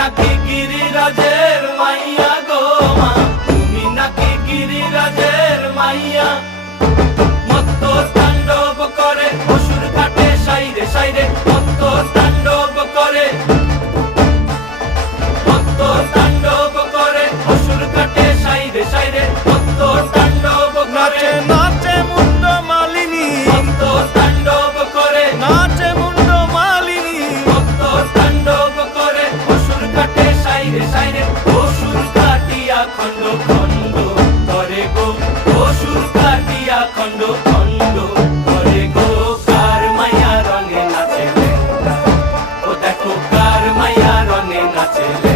নাকি গিরিরাজের মাইয়া গো মা, তুমি নাকি গিরিরাজের মাইয়া। মত্ত তাণ্ডব করে অসুর কাটে সাইরে সাইরে, মত্ত তাণ্ডব করে, মত্ত তাণ্ডব করে অসুর কাটে সাইরে সাইরে, মত্ত তাণ্ডব করে। নাচে মুন্ড মালিনী, মত্ত তাণ্ডব করে, নাচে মুন্ড মালিনী, মত্ত তাণ্ডব করে অসুর কাটে সাইরে সাইরে, অসুর কাটিয়া খণ্ড খণ্ড করে গো, অসুর কাটিয়া খণ্ড খণ্ড করে গো। কার মায়া রঙে নাচে লেঙ্গা, ও দেখো কার মায়া রঙে নাচে লেঙ্গা।